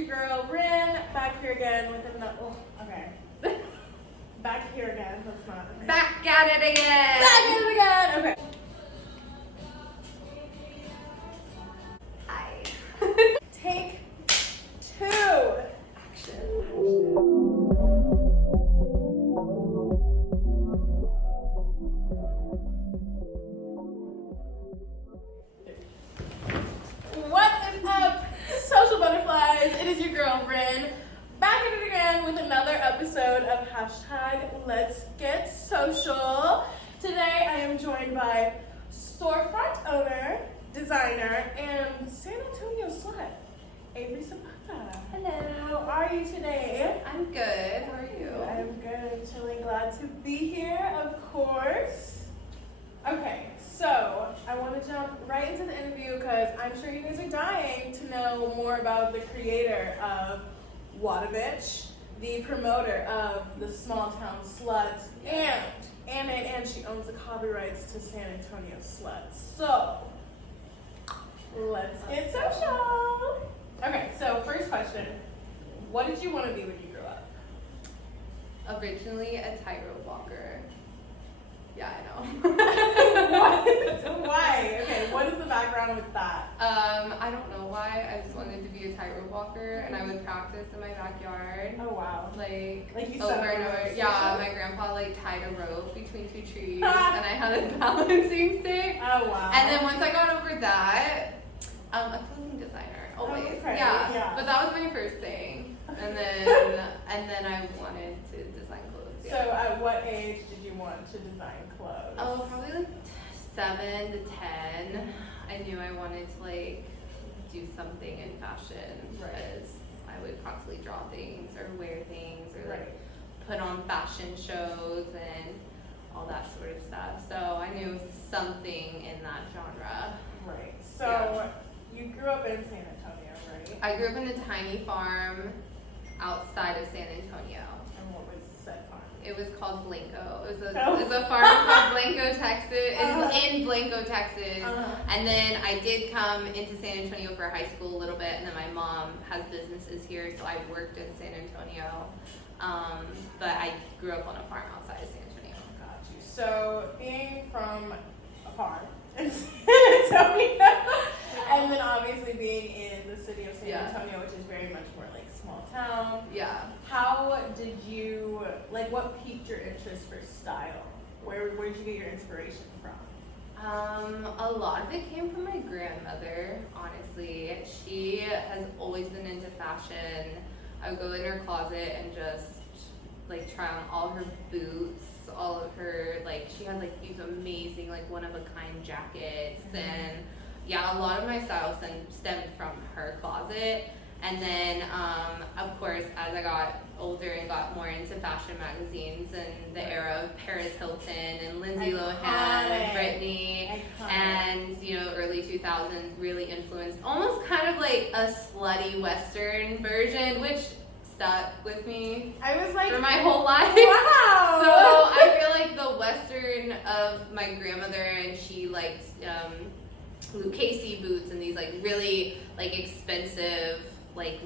your girl, Rin, back here again with another, back here again, that's not okay. Back at it again! Back at it again! Okay. Hi. Take two. Action. What is up, social butterflies? It is your girl, Rin, back at it again with another episode of Let's Get Social. Today I am joined by storefront owner, designer, and San Antonio slut, Avery Zapata. Hello. How are you today? I'm good. How are you? I'm good. I'm chilling. Glad to be here, of course. Okay, so I want to jump right into the interview because I'm sure you guys are dying to know more about the creator of Wadavitch, the promoter of the Small Town Slut, and she owns the copyrights to San Antonio Slut. So, let's get social. Okay, so first question. What did you want to be when you grew up? Originally a tightrope walker. Yeah, I know. What? Why? Okay, what is the background with that? I don't know why. I just wanted to be a tightrope walker, and I would practice in my backyard. Oh wow. Like you over said and over. it. Yeah, my grandpa tied a rope between two trees, and I had a balancing stick. Oh wow. And then once I got over that, a clothing designer, always. Okay, yeah. But that was my first thing, and then I wanted to design clothes. So at what age did you want to design clothes? Oh, probably like 7 to 10. I knew I wanted to do something in fashion because I would constantly draw things or wear things or put on fashion shows and all that sort of stuff. So I knew something in that genre. Right. So you grew up in San Antonio, right? I grew up in a tiny farm outside of San Antonio. And what was said farm? It was called Blanco. It was a farm called Blanco, Texas, in Blanco, Texas. And then I did come into San Antonio for high school a little bit, and then my mom has businesses here, so I worked in San Antonio. But I grew up on a farm outside of San Antonio. Got you. So being from a farm in San Antonio, and then obviously being in the city of San Antonio, which is very much more like small town. Yeah. How did you, what piqued your interest for style? Where did you get your inspiration from? A lot of it came from my grandmother, honestly. She has always been into fashion. I would go in her closet and just try on all her boots, all of her, she had these amazing one-of-a-kind jackets. And yeah, a lot of my style stemmed from her closet. And then, of course, as I got older and got more into fashion magazines and the era of Paris Hilton and Lindsay Lohan and Britney and, early 2000s really influenced almost kind of like a slutty Western version, which stuck with me for my whole life. Wow! So I feel like the Western of my grandmother, and she liked Lucchese boots and these really expensive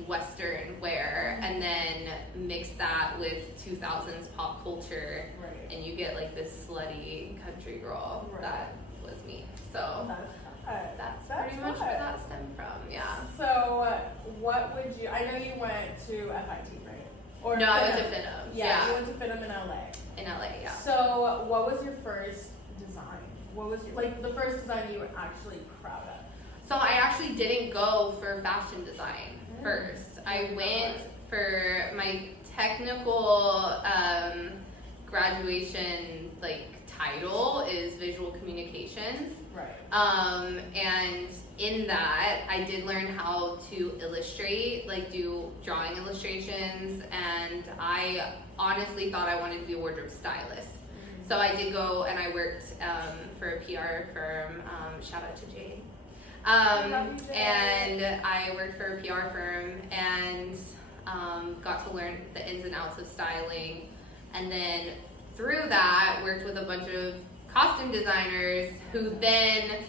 Western wear, and then mix that with 2000s pop culture, and you get this slutty country girl. That was me. So that's pretty much where that stemmed from. Yeah. So what would you? I know you went to FIT, right? Or no, I went to FINM. Yeah, you went to FINM in LA. In LA, yeah. So what was your first design? What was your the first design you were actually proud of? So I actually didn't go for fashion design first. I went for my technical graduation title is visual communications. Right. And in that I did learn how to illustrate, do drawing illustrations, and I honestly thought I wanted to be a wardrobe stylist. So I did go and I worked for a PR firm, shout out to Jade. And I worked for a PR firm and got to learn the ins and outs of styling. And then through that, worked with a bunch of costume designers who then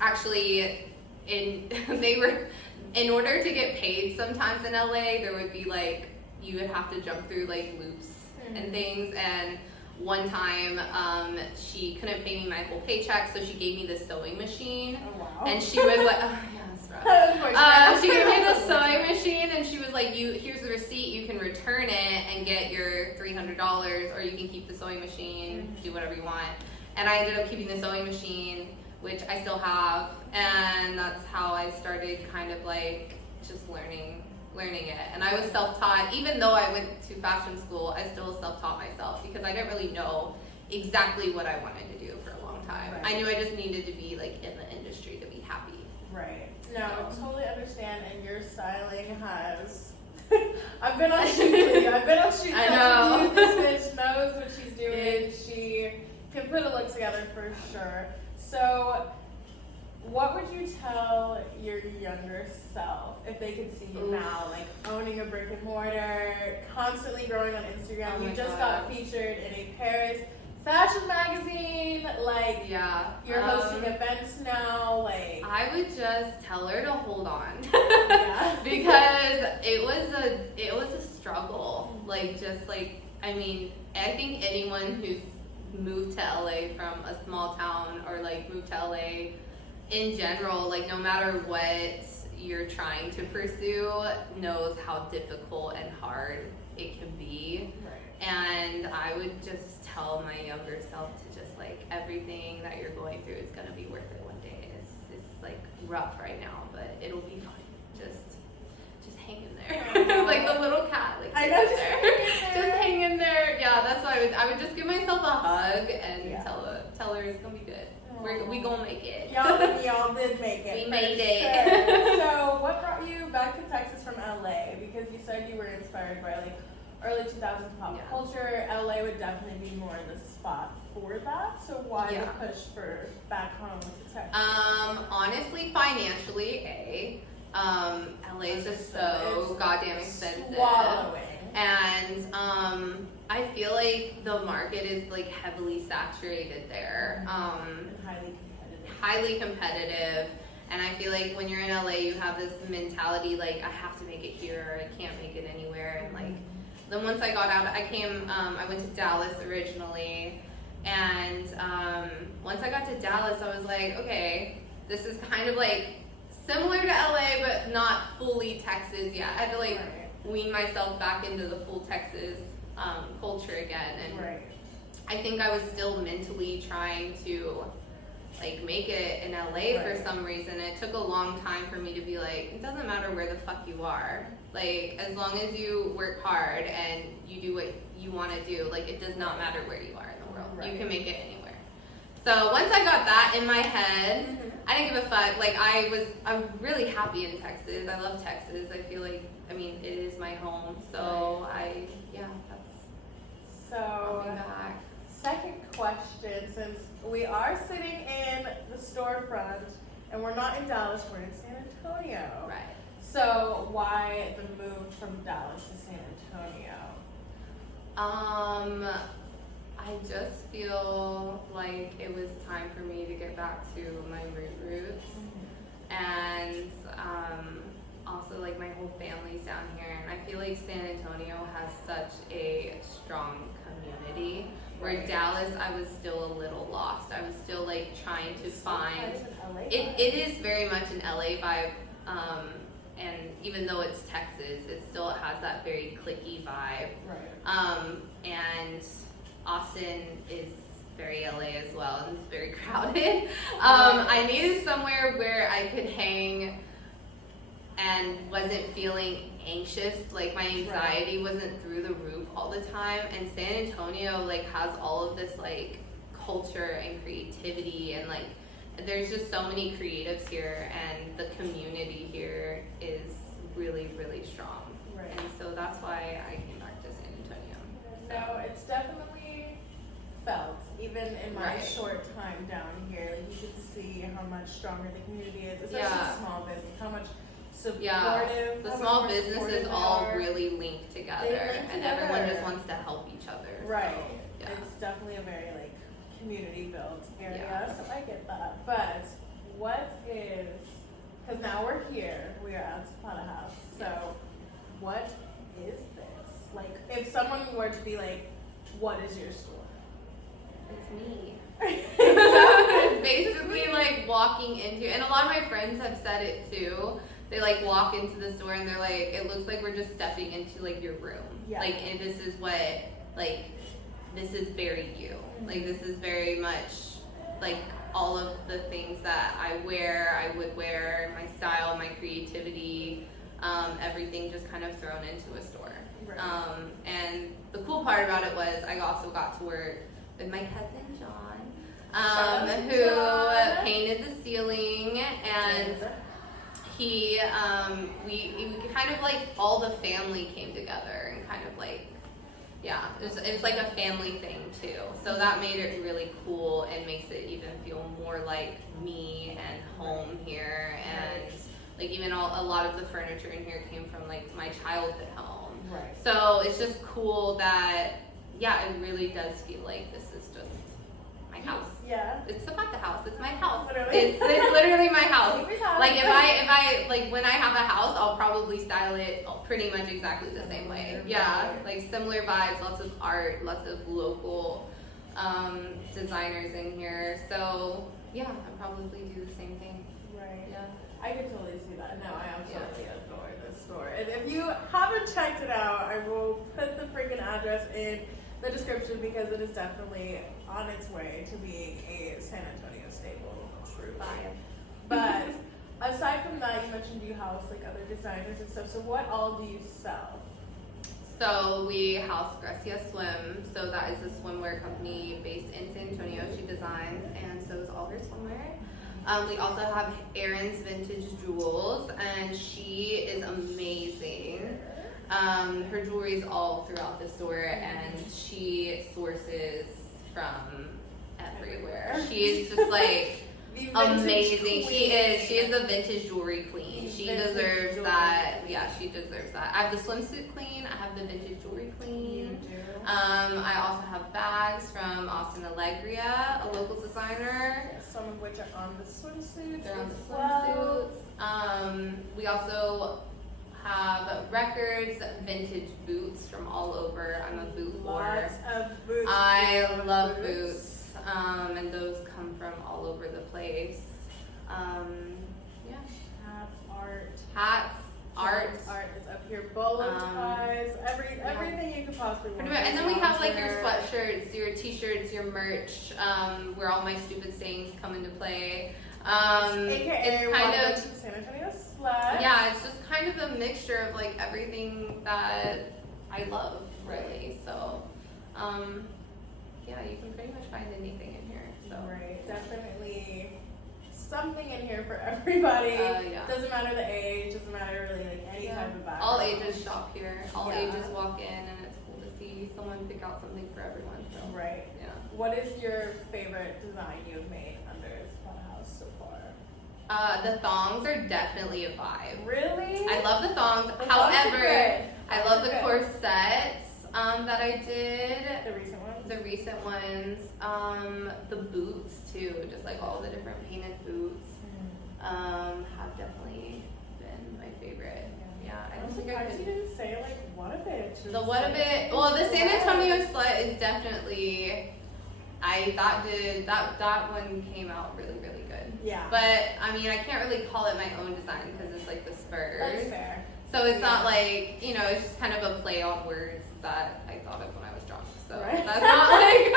actually in order to get paid sometimes in LA, there would be like, you would have to jump through like loops and things. And one time, she couldn't pay me my whole paycheck, so she gave me this sewing machine. Oh, wow. And she was like, oh yeah, that's rough. She gave me the sewing machine, and she was like, here's the receipt, you can return it and get your $300, or you can keep the sewing machine, do whatever you want. And I ended up keeping the sewing machine, which I still have, and that's how I started kind of like just learning it. And I was self-taught. Even though I went to fashion school, I still self-taught myself because I didn't really know exactly what I wanted to do for a long time. Right. I knew I just needed to be like in the industry to be happy. Right. No, I totally understand. And your styling has. I've been on shoots with you. I've been on shoots. I know. This bitch knows what she's doing. She can put a look together for sure. So, what would you tell your younger self if they could see you now, like owning a brick and mortar, constantly growing on Instagram? Oh you my just God. got featured in a Paris fashion magazine. Like, Yeah. you're hosting events now. Like, I would just tell her to hold on. Yeah. Because it was a struggle. Like, just like, I mean, I think anyone who's moved to LA from a small town, or like moved to LA in general, like no matter what you're trying to pursue, knows how difficult and hard it can be. Right. And I would just tell my younger self to just like, everything that you're going through is gonna be worth it one day. It's like rough right now, but it'll be fun. Just hang in there. Like the little cat, like I know, just hang in there. Yeah, that's what I would just give myself a hug and tell her it's gonna be good. We gonna make it. Y'all did make it. We made it. Sure. So, what brought you back to Texas from LA? Because you said you were inspired by like early 2000s pop culture. LA would definitely be more the spot for that. So, why the push for back home to Texas? Honestly, financially, LA is just so goddamn expensive. Swallowing. And I feel like the market is like heavily saturated there. And highly competitive. And I feel like when you're in LA, you have this mentality like, I have to make it here, or I can't make it anywhere. And like, then once I got out, I went to Dallas originally. And once I got to Dallas, I was like, okay, this is kind of like similar to LA, but not fully Texas yet. I had to like wean myself back into the full Texas culture again. And I think I was still mentally trying to like make it in LA for some reason. It took a long time for me to be like, it doesn't matter where the fuck you are. Like, as long as you work hard and you do what you want to do, like, it does not matter where you are in the world. You can make it anywhere. So once I got that in my head, I didn't give a fuck. Like, I'm really happy in Texas. I love Texas. I feel like, I mean, it is my home. So I'll be back. Second question, since we are sitting in the storefront and we're not in Dallas, we're in San Antonio. Right. So why the move from Dallas to San Antonio? I just feel like it was time for me to get back to my roots. And also like my whole family's down here, and I feel like San Antonio has such a strong community. Where Dallas, I was still a little lost. I was still like trying to find. It is very much an LA vibe, and even though it's Texas, it still has that very cliquey vibe. And Austin is very LA as well, and it's very crowded. I needed somewhere where I could hang and wasn't feeling anxious, like my anxiety wasn't through the roof all the time. And San Antonio like has all of this like culture and creativity, and like there's just so many creatives here, and the community here is really, really strong. And so that's why I came back to San Antonio. No, it's definitely felt, even in my short time down here, like you can see how much stronger the community is, especially small business, how much supportive. The small businesses all really link together, and everyone just wants to help each other. So, it's definitely a very like community built area, so I get that. But what is because now we're here. We are at Zapata House. So, what is this? Like, if someone were to be like, what is your store? It's me. It's basically like walking into, and a lot of my friends have said it too. They like walk into the store and they're like, it looks like we're just stepping into like your room. Yeah. Like, and this is what, like, this is very you. Mm-hmm. Like, this is very much like all of the things that I would wear, my style, my creativity, everything just kind of thrown into a store. Right. And the cool part about it was I also got to work with my cousin John, who painted the ceiling, and he, we kind of like all the family came together and kind of like, yeah, it was like a family thing too. So that made it really cool and makes it even feel more like me and home here. And like even a lot of the furniture in here came from like my childhood home. Right. So it's just cool that, yeah, it really does feel like this is just my house. Yeah. It's Zapata House. It's my house. Literally. It's literally my house. Avery's house. Like if I like when I have a house, I'll probably style it pretty much exactly the same way. Yeah, like similar vibes, lots of art, lots of local designers in here. So yeah, I'll probably do the same thing. Right. Yeah. I can totally see that. No, I absolutely adore this store. And if you haven't checked it out, I will put the freaking address in the description because it is definitely on its way to being a San Antonio staple. Truly. But aside from that, you mentioned you house like other designers and stuff. So what all do you sell? So we house Gracia Swim. So that is a swimwear company based in San Antonio. She designs, and so is all her swimwear. We also have Erin's Vintage Jewels, and she is amazing. Her jewelry is all throughout the store, and she sources from everywhere. She is just like amazing. Queen. She is the vintage jewelry queen. She deserves that. Yeah, she deserves that. I have the swimsuit queen. I have the vintage jewelry queen. You do. I also have bags from Austin Allegria, a local designer. Some of which are on the swimsuits. They're on the as well. swimsuits. We also have records, vintage boots from all over. I'm a boot whore. Lots of boots. I love boots. And those come from all over the place. Yeah. Hats, art. Hats, art. Art is up here. Bolo ties. Everything you could possibly want. And then we have like your sweatshirts, your t-shirts, your merch, where all my stupid sayings come into play. AKA it's kind of San Antonio Slut. yeah, it's just kind of a mixture of like everything that I love, really. So, yeah, you can pretty much find anything in here. So. Right, definitely something in here for everybody. Yeah. Doesn't matter the age, doesn't matter really like any type of background. All ages shop here. All Yeah. ages walk in, and it's cool to see someone pick out something for everyone. So. Right. Yeah. What is your favorite design you've made under Zapata House so far? The thongs are definitely a vibe. Really? I love the thongs. The thongs are However, good. I love the Thongs are corsets that I did. The recent ones? The recent ones. The boots too, just like all the different painted boots. Have definitely been my favorite. Yeah, I don't think I you could. didn't say like what a bitch. The what a bit. Well, the San Antonio slut is definitely. That one came out really good. Yeah. But I mean, I can't really call it my own design because it's like the spurs. That's fair. So it's not like, it's just kind of a play on words that I thought of when I was drunk. So Right. that's not like,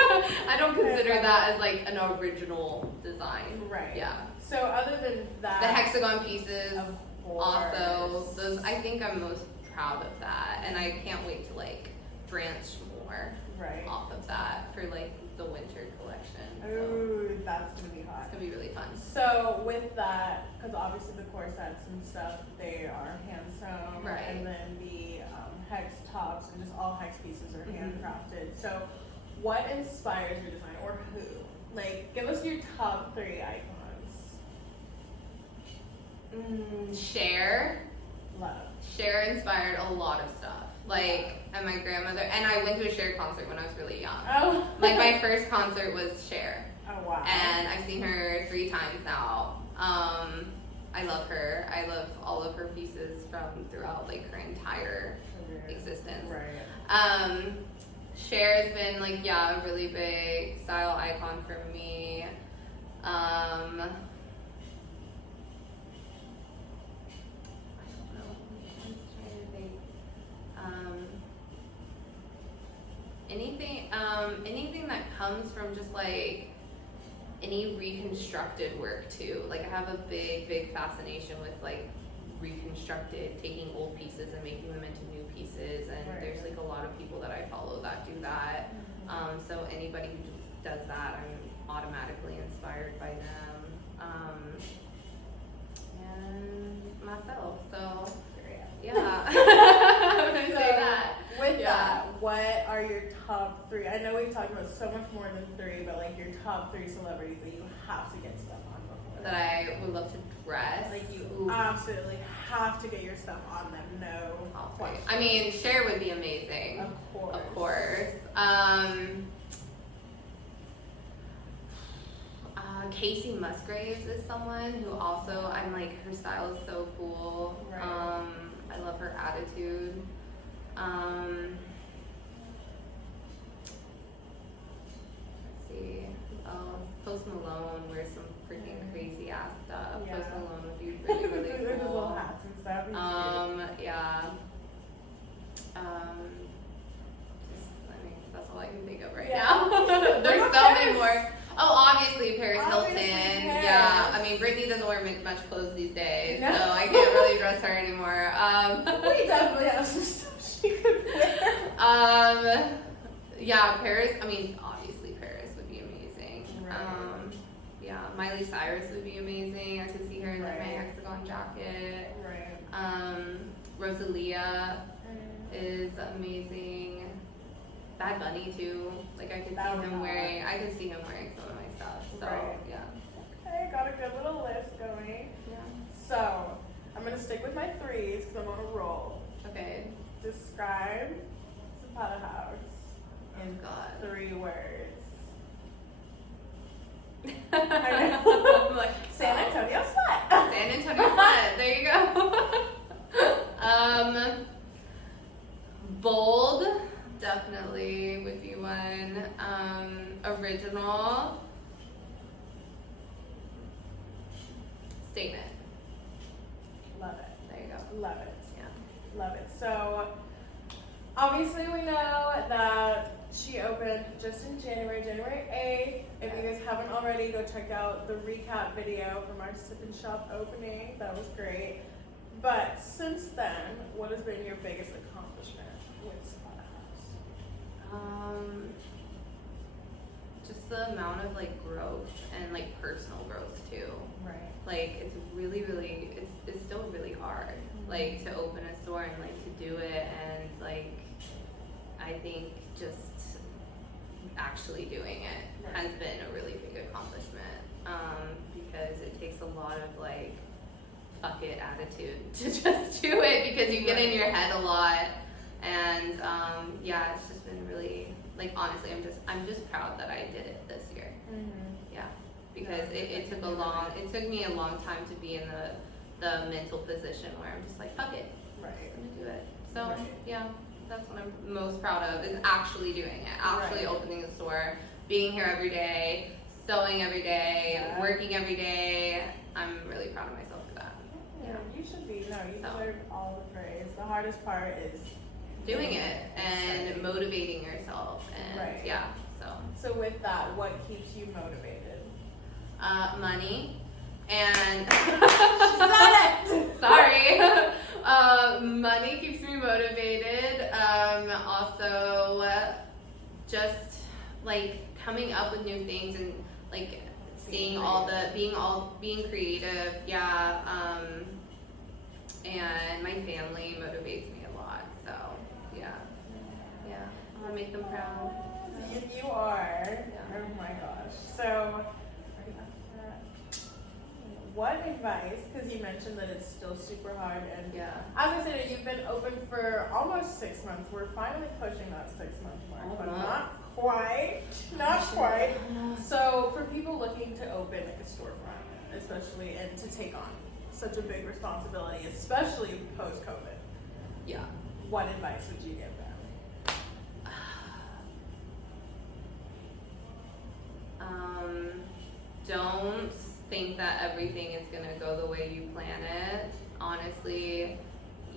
I don't consider that as like an original design. Right. Yeah. So other than that, The hexagon pieces, of course. also, those, I think I'm most proud of that. And I can't wait to like branch more Right. off of that for like the winter collection. So Ooh, that's gonna be hot. it's gonna be really fun. So with that, because obviously the corsets and stuff, they are hand sewn, Right. and then the hex tops and just all hex pieces are handcrafted. So what inspires your design, or who? Like, give us your top 3 icons. Cher. Love. Cher inspired a lot of stuff. Like, and my grandmother, and I went to a Cher concert when I was really young. Oh. Like, my first concert was Cher. Oh wow. And I've seen her 3 times now. I love her. I love all of her pieces from throughout like her entire existence. Right. Cher's been like, yeah, a really big style icon for me. I don't know. I'm just trying to think. Anything that comes from just like any reconstructed work too. Like I have a big fascination with like reconstructed, taking old pieces and making them into new pieces, and there's like a lot of people that I follow that do that. So anybody who does that, I'm automatically inspired by them. And myself, so yeah. I'm gonna say that. With that, what are your top 3? I know we've talked about so much more than 3, but like your top 3 celebrities that you have to get stuff on before. That I would love to dress. Like you absolutely have to get your stuff on them. No question. I mean, Cher would be amazing. Of course. Casey Musgraves is someone who also, I'm like, her style is so cool. Right. I love her attitude. Let's see. Post Malone wears some freaking crazy ass stuff. Yeah. Post Malone would be really, really cool. There's little hats and stuff. Yeah. That's all I can think of right now. There's so many more. Oh, obviously Paris Hilton. Paris. Yeah, I mean Britney doesn't wear much clothes these days, so I can't really dress her anymore. We definitely have some stuff she could wear. Yeah, Paris. I mean, obviously Paris would be amazing. Right. Yeah, Miley Cyrus would be amazing. I could see her in like, my hexagon jacket. Right. Rosalia is amazing. Bad Bunny too. Like I could see him wearing some of my stuff. So yeah. Okay, got a good little list going. Yeah. So I'm gonna stick with my 3s because I'm on a roll. Okay. Describe Zapata House in 3 words. I know. Like, San Antonio slut. San Antonio slut. There you go. Bold. Definitely would be one. Original. Statement. Love it. There you go. Love it. Yeah. Love it. So, obviously we know that she opened just in January 8th. If you guys haven't already, go check out the recap video from our Sip and Shop opening. That was great. But since then, what has been your biggest accomplishment with Zapata House? Just the amount of like growth and like personal growth too. Right. Like it's really, it's still really hard. Like to open a store and like to do it, and like I think just actually doing it has been a really big accomplishment. Because it takes a lot of like fuck it attitude to just do it, because you get in your head a lot, and yeah, it's just been really like, honestly, I'm just proud that I did it this year. Yeah, because it took me a long time to be in the mental position where I'm just like, fuck it, I'm just gonna do it. So yeah, that's what I'm most proud of, is actually doing it, actually opening the store, being here every day, sewing every day, working every day. I'm really proud of myself for that. Yeah, you should be. No, you deserve all the praise. The hardest part is doing it and motivating yourself, and yeah. So with that, what keeps you motivated? Money and she said it. Sorry. Money keeps me motivated. Also, just like coming up with new things and like seeing being creative. Yeah. And my family motivates me a lot. So yeah. I want to make them proud. You are. Yeah. Oh my gosh. So, what advice, because you mentioned that it's still super hard, and as I said, you've been open for almost 6 months. We're finally pushing that 6-month mark, but not quite. So for people looking to open like a storefront, especially, and to take on such a big responsibility, especially post-COVID. Yeah. What advice would you give them? Don't think that everything is gonna go the way you plan it. Honestly,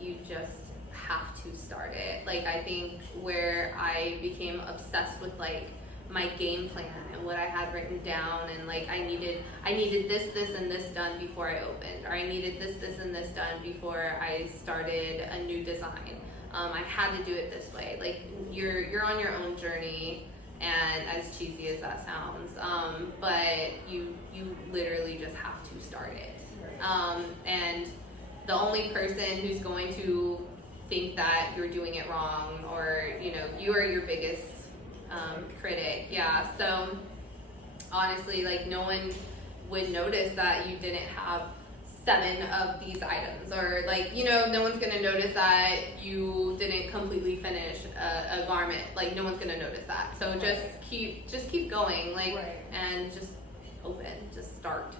you just have to start it. Like, I think where I became obsessed with like my game plan and what I had written down, and like I needed this and this done before I opened, or I needed this and this done before I started a new design. I had to do it this way. Like, you're on your own journey, and as cheesy as that sounds, but you literally just have to start it. And the only person who's going to think that you're doing it wrong, or you are your biggest critic. Yeah. So honestly, like, no one would notice that you didn't have 7 of these items, or like, no one's gonna notice that you didn't completely finish a garment. Like, no one's gonna notice that. So just keep going, like, and just just start.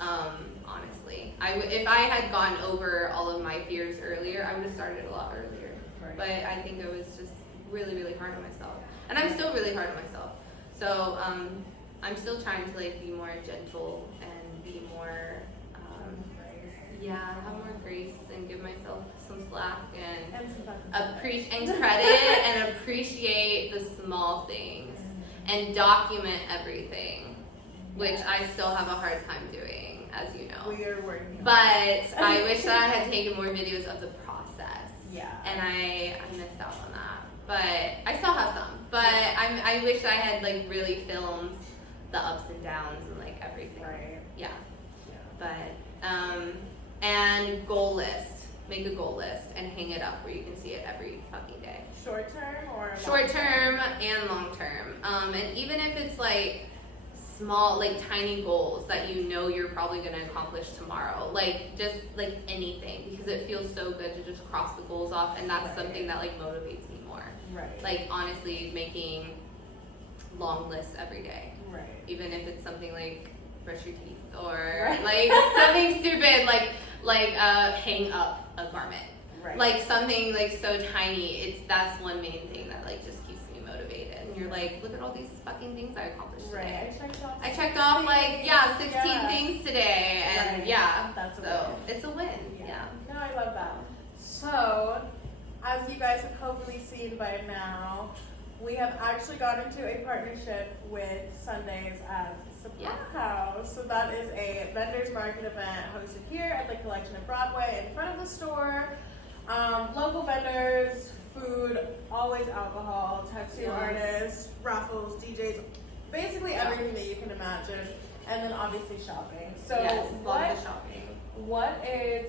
Honestly, if I had gone over all of my fears earlier, I would have started a lot earlier. But I think I was just really, really hard on myself, and I'm still really hard on myself. So I'm still trying to like be more gentle and be more have more grace and give myself some slack and appreciate and credit and appreciate the small things and document everything, which I still have a hard time doing, as you know. We are working on But I wish that I had taken more videos of the process. Yeah. And I missed out on that. But I still have some. But I wish I had like really filmed the ups and downs and like everything. Yeah. But and goal list. Make a goal list and hang it up where you can see it every fucking day. Short term or short term and long term. And even if it's like small, like tiny goals that you're probably gonna accomplish tomorrow. Like, just like anything, because it feels so good to just cross the goals off, and that's something that like motivates me more. Like, honestly, making long lists every day. Even if it's something like brush your teeth, or like something stupid like hang up a garment. Like something like so tiny. That's one main thing that like just keeps me motivated. And you're like, look at all these fucking things I accomplished today. I checked off like 16 things today, and that's a so win. it's a win. No, I love that. So, as you guys have hopefully seen by now, we have actually got into a partnership with Sundays Zapata House. So that is a vendors market event hosted here at the Collection of Broadway in front of the store. Local vendors, food, always alcohol, tattoo artists, raffles, DJs, basically everything that you can imagine, and then obviously shopping. So what is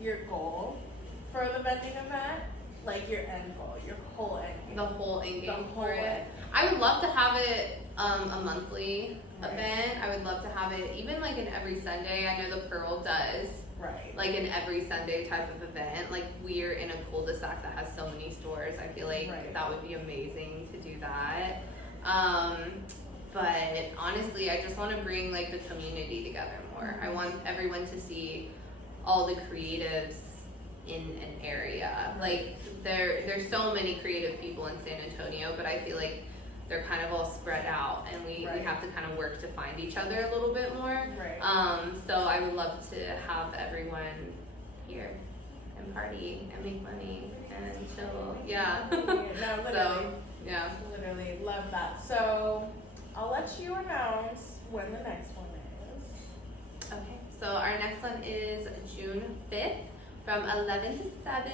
your goal for the vending event? Like your end goal, your whole end game. The whole end game for it. I would love to have it a monthly event. I would love to have it even like in every Sunday. I know the Pearl does. Like an every Sunday type of event. Like, we're in a cul-de-sac that has so many stores. I feel like that would be amazing to do that. But honestly, I just want to bring like the community together more. I want everyone to see all the creatives in an area. Like, there's so many creative people in San Antonio, but I feel like they're kind of all spread out, and we have to kind of work to find each other a little bit more. So I would love to have everyone here and party and make money and chill. Literally love that. So I'll let you announce when the next one is. Okay, so our next one is June 5th from 11 to 7.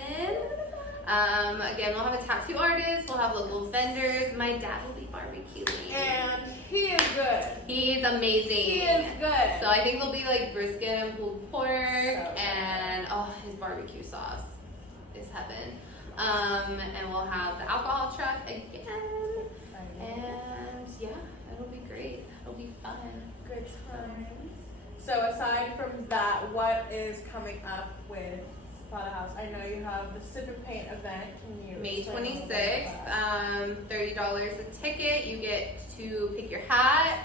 Again, we'll have a tattoo artist, we'll have local vendors, my dad will be barbecuing. And he is good. He is amazing. He is good. So I think there'll be like brisket and pulled pork, and his barbecue sauce is heaven. And we'll have the alcohol truck again. And yeah, it'll be great. It'll be fun. Good times. So aside from that, what is coming up with Zapata House? I know you have the Sip and Paint event. Can you May 26th, $30 a ticket. You get to pick your hat.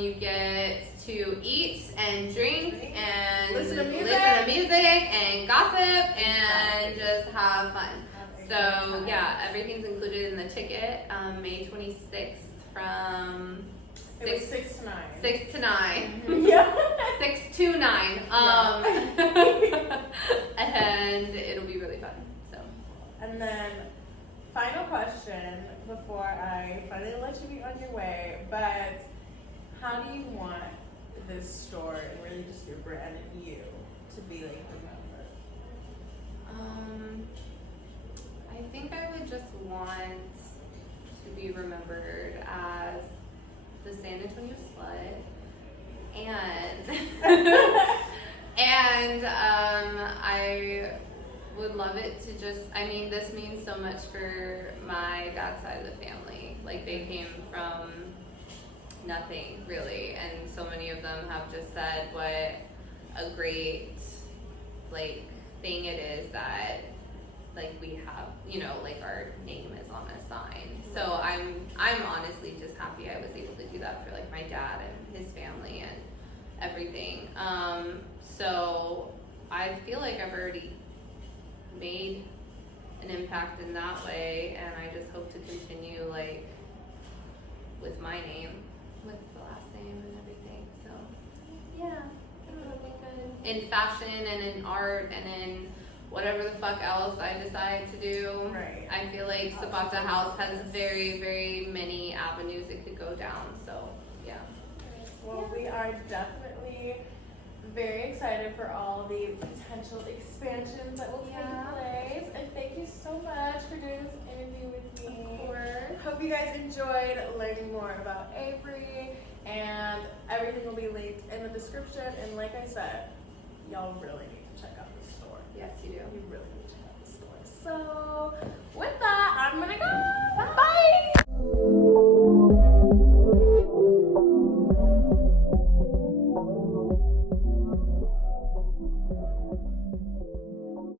You get to eat and drink and Listen to music and gossip and just have fun. So yeah, everything's included in the ticket. May 26th from It was 6 to 9. 6 to 9. Yeah. 6 to 9. And it'll be really fun. So. And then, final question before I finally let you be on your way, but how do you want this store and really just your brand and you to be like remembered? I think I would just want to be remembered as the San Antonio slut, and I would love it to just, I mean, this means so much for my dad's side of the family. Like, they came from nothing, really, and so many of them have just said what a great, like, thing it is that, like, we have, you know, like, our name is on a sign. So I'm honestly just happy I was able to do that for, like, my dad and his family and everything. So I feel like I've already made an impact in that way, and I just hope to continue, like, with my name, with the last name and everything. So yeah, it'll be good in fashion and in art and in whatever the fuck else I decide to do. Right. I feel like Zapata House has very, very many avenues it could go down. So yeah. Well, we are definitely very excited for all the potential expansions that will take place. And thank you so much for doing this interview with me. Of course. Hope you guys enjoyed learning more about Avery, and everything will be linked in the description. And like I said, y'all really